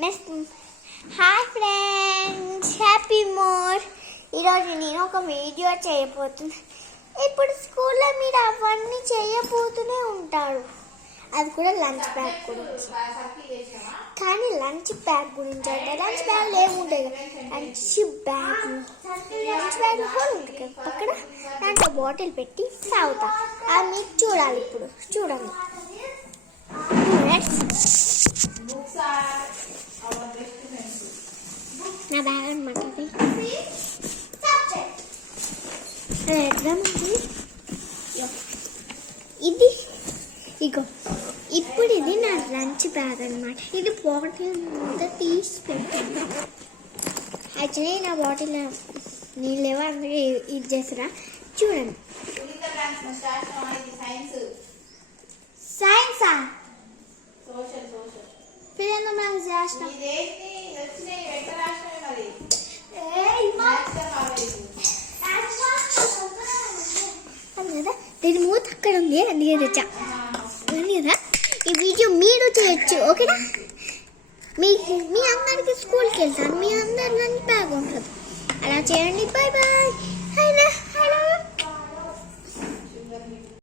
Next hi friends, happy more. ఈరోజు నేను ఒక వీడియో చేయబోతున్నా. ఇప్పుడు స్కూల్లో మీరు అవన్నీ చేయబోతూనే ఉంటారు, అది కూడా లంచ్ బ్యాగ్ గురించి. కానీ లంచ్ బ్యాగ్ గురించి అంటే లంచ్ బ్యాగ్లో ఏముంటాయి? లంచ్ బ్యాగ్ కూడా ఉంటుంది కదా అక్కడ. దాంట్లో బాటిల్ పెట్టి తాగుతా. అది మీకు చూడాలి. ఇప్పుడు చూడండి. నా బ్యాగ్ అనమాట ఇది. ఇగో ఇప్పుడు ఇది నా లంచ్ బ్యాగ్ అనమాట. ఇది బాటిల్ మీద తీసి పెట్టాను. యాక్చువల్లీ నా బాటిల్ నీళ్ళు లేవో అందుకే ఇది చేసిరా. చూడండి. సైన్సా పిల్లలు మేము చేస్తాం కదా. దీని మూత అక్కడ ఉంది, అందుకే తెచ్చా కదా. ఈ వీడియో మీరు చేయొచ్చు, ఓకేనా? మీ అందరికి స్కూల్కి వెళ్తాను, మీ అందరు లంచ్ బ్యాగ్ ఉంటుంది. అలా చేయండి. Bye bye.